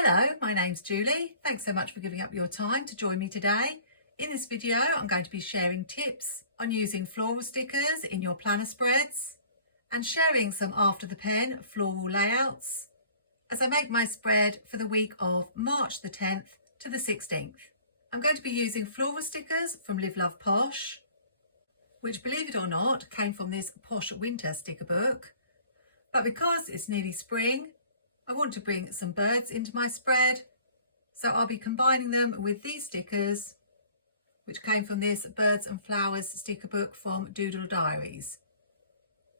Hello, my name's Julie. Thanks so much for giving up your time to join me today. In this video, I'm going to be sharing tips on using floral stickers in your planner spreads and sharing some after the pen floral layouts as I make my spread for the week of March the 10th to the 16th. I'm going to be using floral stickers from Love Posh, which, believe it or not, came from this Posh winter sticker book. But because it's nearly spring, I want to bring some birds into my spread, so I'll be combining them with these stickers, which came from this Birds and Flowers sticker book from Doodle Diarys.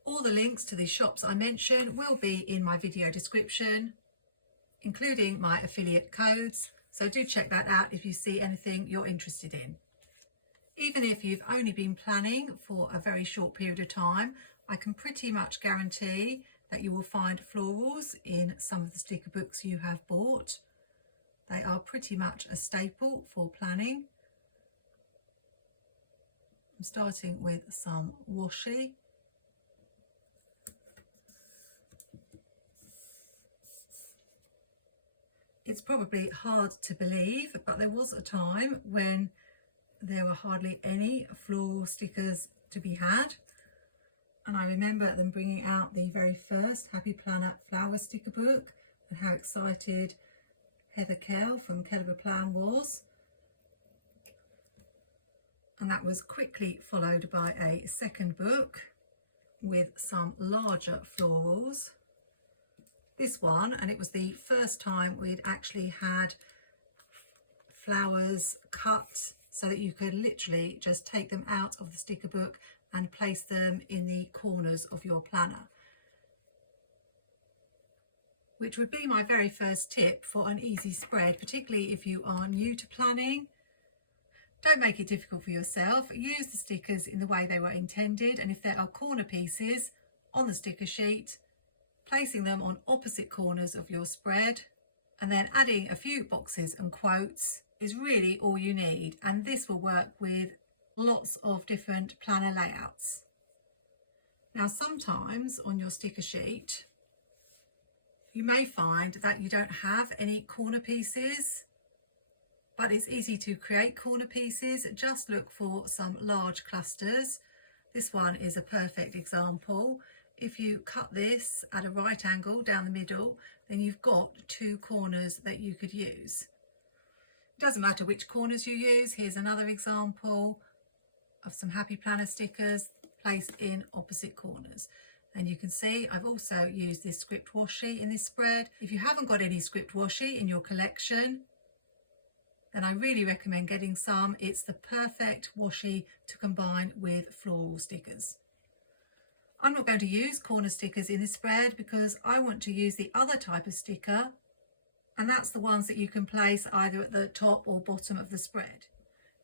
All the links to the shops I mentioned will be in my video description, including my affiliate codes, so do check that out if you see anything you're interested in. Even if you've only been planning for a very short period of time, I can pretty much guarantee that you will find florals in some of the sticker books you have bought. They are pretty much a staple for planning. I'm starting with some washi. It's probably hard to believe, but there was a time when there were hardly any floral stickers to be had. And I remember them bringing out the very first Happy Planner flower sticker book and how excited Heather Kell from creativejournal was. And that was quickly followed by a second book with some larger florals. This one, and it was the first time we'd actually had flowers cut so that you could literally just take them out of the sticker book and place them in the corners of your planner, which would be my very first tip for an easy spread, particularly if you are new to planning. Don't make it difficult for yourself. Use the stickers in the way they were intended, and if there are corner pieces on the sticker sheet, placing them on opposite corners of your spread and then adding a few boxes and quotes is really all you need, and this will work with lots of different planner layouts. Now, sometimes on your sticker sheet you may find that you don't have any corner pieces, but it's easy to create corner pieces. Just look for some large clusters. This one is a perfect example. If you cut this at a right angle down the middle, then you've got two corners that you could use. It doesn't matter which corners you use. Here's another example of some Happy Planner stickers placed in opposite corners. And you can see I've also used this script washi in this spread. If you haven't got any script washi in your collection, then I really recommend getting some. It's the perfect washi to combine with floral stickers. I'm not going to use corner stickers in this spread because I want to use the other type of sticker, and that's the ones that you can place either at the top or bottom of the spread.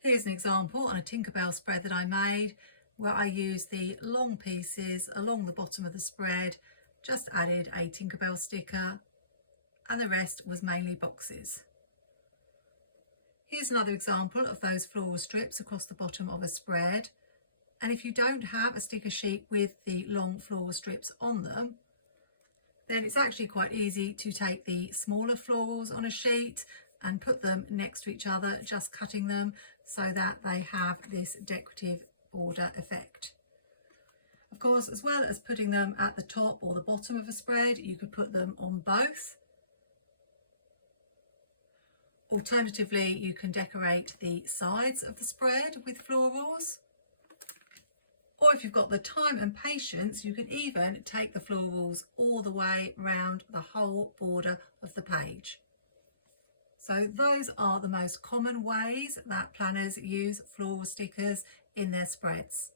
Here's an example on a Tinkerbell spread that I made where I used the long pieces along the bottom of the spread, just added a Tinkerbell sticker, and the rest was mainly boxes. Here's another example of those floral strips across the bottom of a spread. And if you don't have a sticker sheet with the long floral strips on them, then it's actually quite easy to take the smaller florals on a sheet and put them next to each other, just cutting them so that they have this decorative border effect. Of course, as well as putting them at the top or the bottom of a spread, you could put them on both. Alternatively, you can decorate the sides of the spread with florals. Or if you've got the time and patience, you can even take the florals all the way around the whole border of the page. So those are the most common ways that planners use floral stickers in their spreads.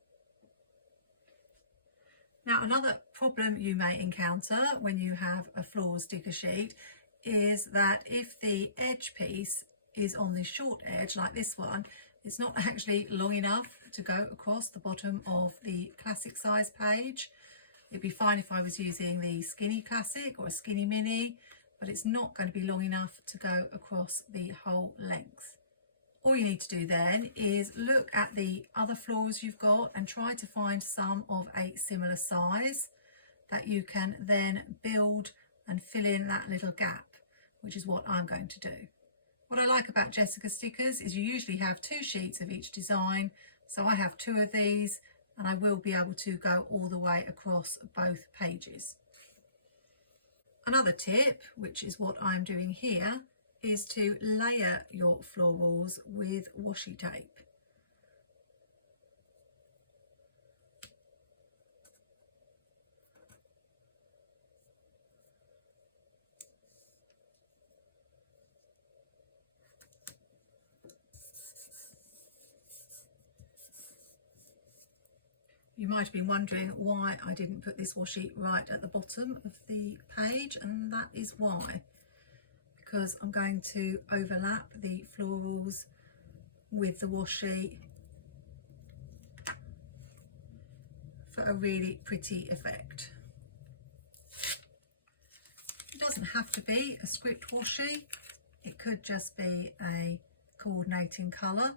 Now, another problem you may encounter when you have a floral sticker sheet is that if the edge piece is on the short edge like this one, it's not actually long enough to go across the bottom of the classic size page. It'd be fine if I was using the skinny classic or a skinny mini, but it's not going to be long enough to go across the whole length. All you need to do then is look at the other florals you've got and try to find some of a similar size that you can then build and fill in that little gap. which is what I'm going to do. What I like about Jessica stickers is you usually have 2 sheets of each design, so I have 2 of these, and I will be able to go all the way across both pages. Another tip, which is what I'm doing here, is to layer your florals with washi tape. You might have been wondering why I didn't put this washi right at the bottom of the page, and that is why. Because I'm going to overlap the florals with the washi for a really pretty effect. It doesn't have to be a script washi, it could just be a coordinating colour.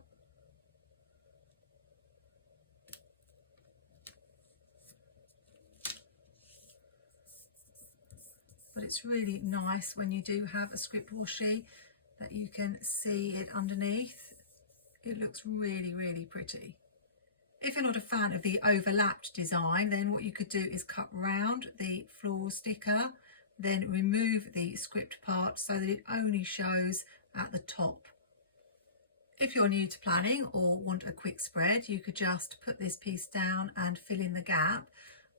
But it's really nice when you do have a script washi that you can see it underneath. It looks really, really pretty. If you're not a fan of the overlapped design, then what you could do is cut round the floral sticker, then remove the script part so that it only shows at the top. If you're new to planning or want a quick spread, you could just put this piece down and fill in the gap.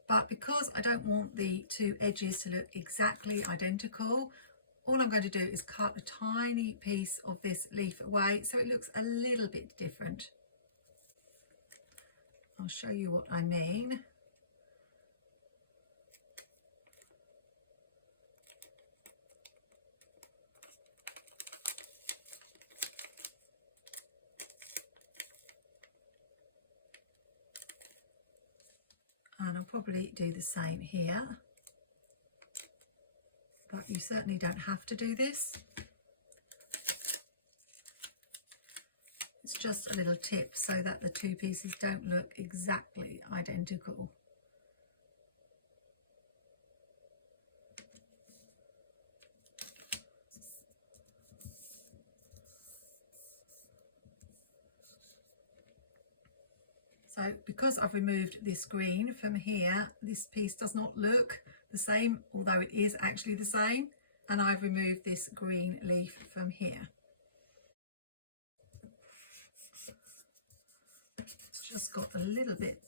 But because I don't want the 2 edges to look exactly identical, all I'm going to do is cut a tiny piece of this leaf away so it looks a little bit different. I'll show you what I mean. And I'll probably do the same here, but you certainly don't have to do this. It's just a little tip so that the 2 pieces don't look exactly identical. So because I've removed this green from here, this piece does not look the same, although it is actually the same. And I've removed this green leaf from here. It's just got a little bit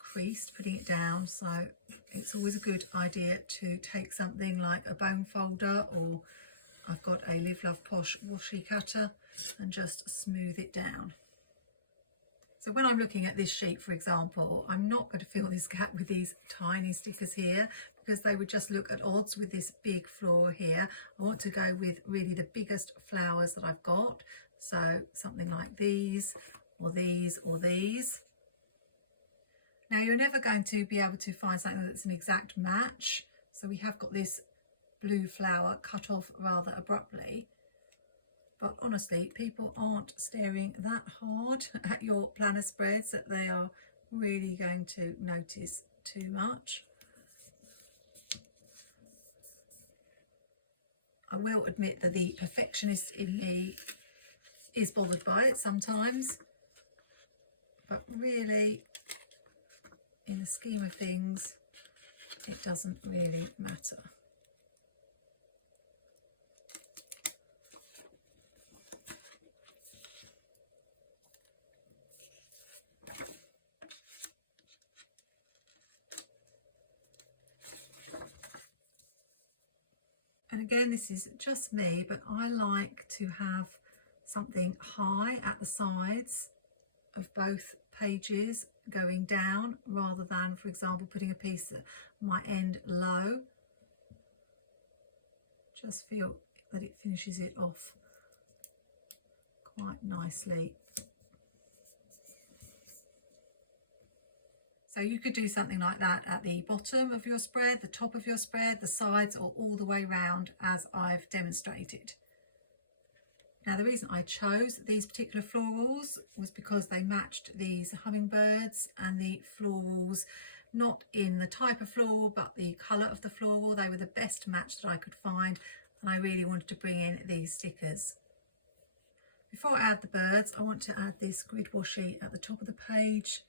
creased putting it down, so it's always a good idea to take something like a bone folder, or I've got a Live Love Posh washi cutter, and just smooth it down. So when I'm looking at this sheet, for example, I'm not going to fill this gap with these tiny stickers here because they would just look at odds with this big floral here. I want to go with really the biggest flowers that I've got. So something like these, or these, or these. Now you're never going to be able to find something that's an exact match. So we have got this blue flower cut off rather abruptly. But honestly, people aren't staring that hard at your planner spreads that they are really going to notice too much. I will admit that the perfectionist in me is bothered by it sometimes, but really, in the scheme of things, it doesn't really matter. And again, this is just me, but I like to have something high at the sides of both pages going down, rather than, for example, putting a piece that might end low. Just feel that it finishes it off quite nicely. So you could do something like that at the bottom of your spread, the top of your spread, the sides, or all the way round as I've demonstrated. Now the reason I chose these particular florals was because they matched these hummingbirds and the florals, not in the type of floral but the colour of the floral. They were the best match that I could find, and I really wanted to bring in these stickers. Before I add the birds, I want to add this grid washi at the top of the page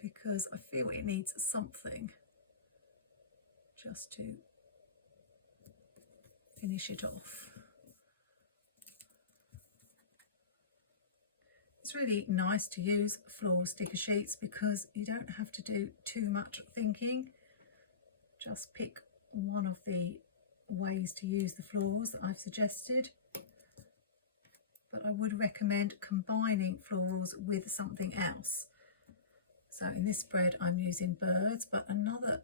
because I feel it needs something just to finish it off. It's really nice to use floral sticker sheets because you don't have to do too much thinking. Just pick one of the ways to use the florals that I've suggested. But I would recommend combining florals with something else. So in this spread I'm using birds, but another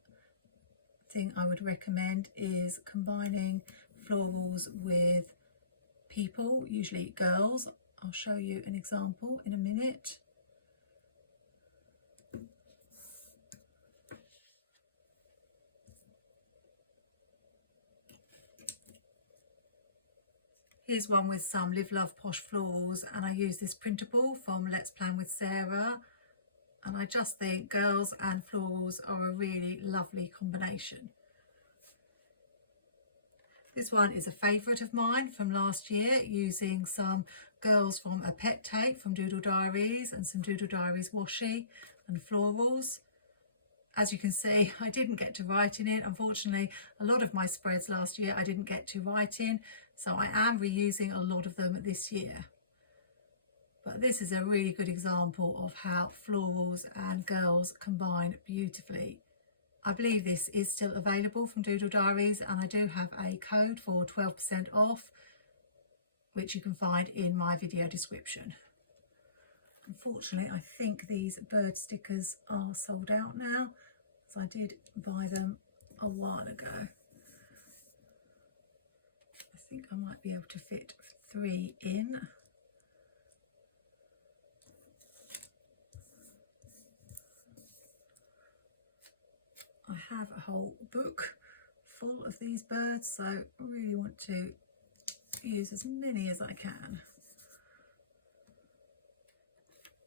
thing I would recommend is combining florals with people, usually girls. I'll show you an example in a minute. Here's one with some Live Love Posh florals, and I use this printable from Let's Plan with Sarah, and I just think girls and florals are a really lovely combination. This one is a favourite of mine from last year, using some Girls from a Pet tape from Doodle Diarys and some Doodle Diarys washi and florals. As you can see, I didn't get to write in it. Unfortunately, a lot of my spreads last year I didn't get to write in, so I am reusing a lot of them this year. But this is a really good example of how florals and girls combine beautifully. I believe this is still available from Doodle Diarys, and I do have a code for 12% off, which you can find in my video description. Unfortunately, I think these bird stickers are sold out now, so I did buy them a while ago. I think I might be able to fit 3 in. I have a whole book full of these birds, so I really want to use as many as I can.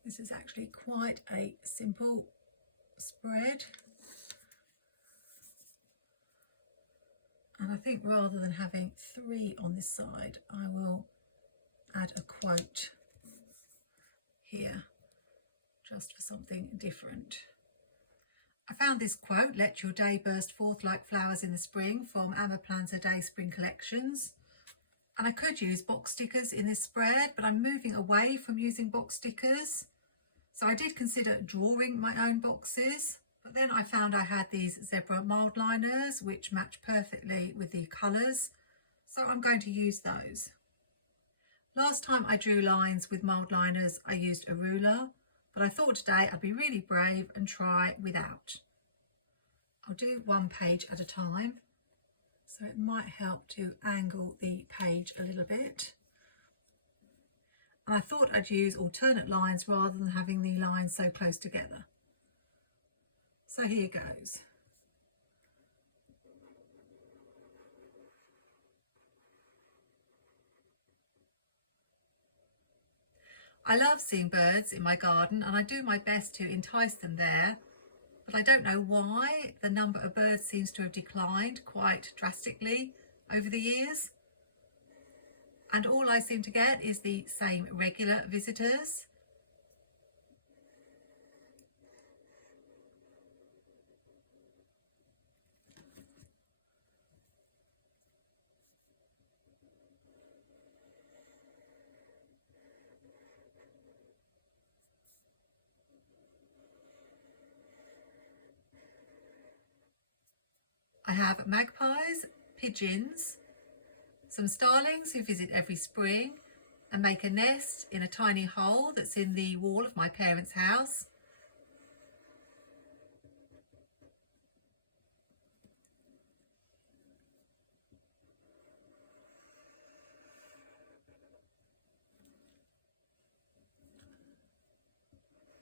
This is actually quite a simple spread, and I think rather than having 3 on this side, I will add a quote here just for something different. I found this quote, "Let your day burst forth like flowers in the spring," from Emma Plans a Day Spring Collections. And I could use box stickers in this spread, but I'm moving away from using box stickers. So I did consider drawing my own boxes, but then I found I had these zebra mild liners which match perfectly with the colours, so I'm going to use those. Last time I drew lines with mild liners I used a ruler, but I thought today I'd be really brave and try without. I'll do one page at a time, so it might help to angle the page a little bit. And I thought I'd use alternate lines rather than having the lines so close together. So here goes. I love seeing birds in my garden, and I do my best to entice them there, but I don't know why the number of birds seems to have declined quite drastically over the years. And all I seem to get is the same regular visitors. I have magpies, pigeons, some starlings who visit every spring and make a nest in a tiny hole that's in the wall of my parents' house.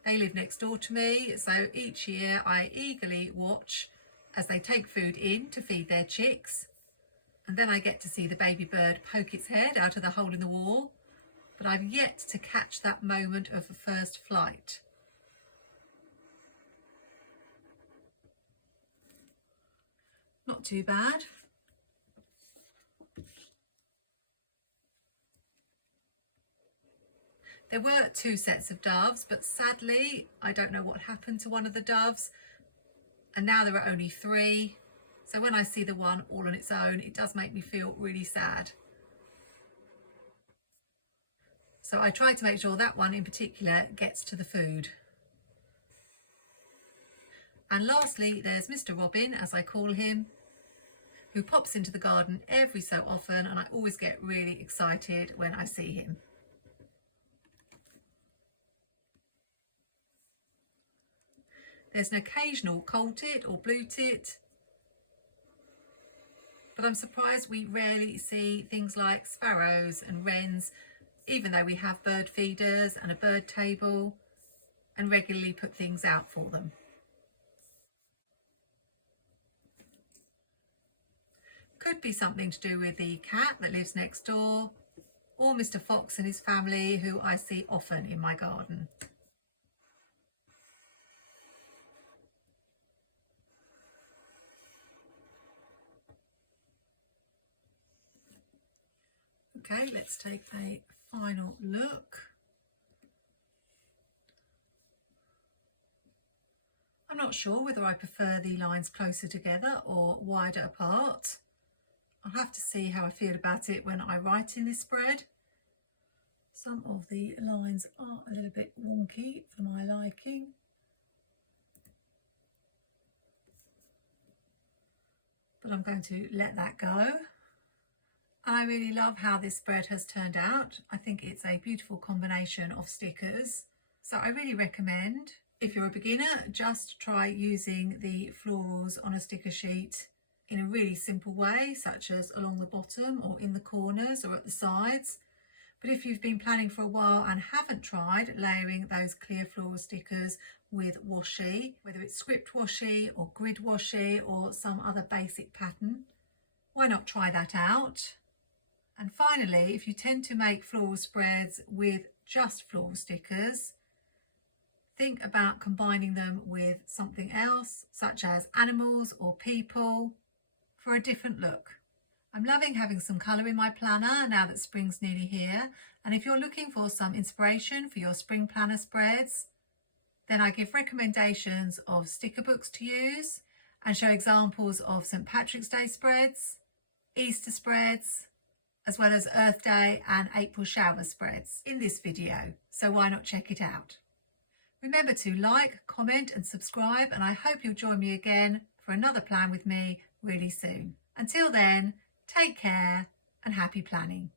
They live next door to me, so each year I eagerly watch as they take food in to feed their chicks, and then I get to see the baby bird poke its head out of the hole in the wall, but I've yet to catch that moment of first flight. Not too bad. There were 2 sets of doves, but sadly I don't know what happened to one of the doves, and now there are only 3. So when I see the one all on its own, it does make me feel really sad. So I try to make sure that one in particular gets to the food. And lastly, there's Mr. Robin, as I call him, who pops into the garden every so often, and I always get really excited when I see him. There's an occasional cold tit or blue tit, but I'm surprised we rarely see things like sparrows and wrens, even though we have bird feeders and a bird table and regularly put things out for them. Could be something to do with the cat that lives next door, or Mr. Fox and his family, who I see often in my garden. Okay, let's take a final look. I'm not sure whether I prefer the lines closer together or wider apart. I'll have to see how I feel about it when I write in this spread. Some of the lines are a little bit wonky for my liking. But I'm going to let that go. I really love how this spread has turned out. I think it's a beautiful combination of stickers. So I really recommend, if you're a beginner, just try using the florals on a sticker sheet in a really simple way, such as along the bottom or in the corners or at the sides. But if you've been planning for a while and haven't tried layering those clear floral stickers with washi, whether it's script washi or grid washi or some other basic pattern, why not try that out? And finally, if you tend to make floral spreads with just floral stickers, think about combining them with something else, such as animals or people, for a different look. I'm loving having some colour in my planner now that spring's nearly here, and if you're looking for some inspiration for your spring planner spreads, then I give recommendations of sticker books to use and show examples of St. Patrick's Day spreads, Easter spreads, as well as Earth Day and April shower spreads in this video, so why not check it out? Remember to like, comment and subscribe, and I hope you'll join me again for another plan with me really soon. Until then, take care and happy planning.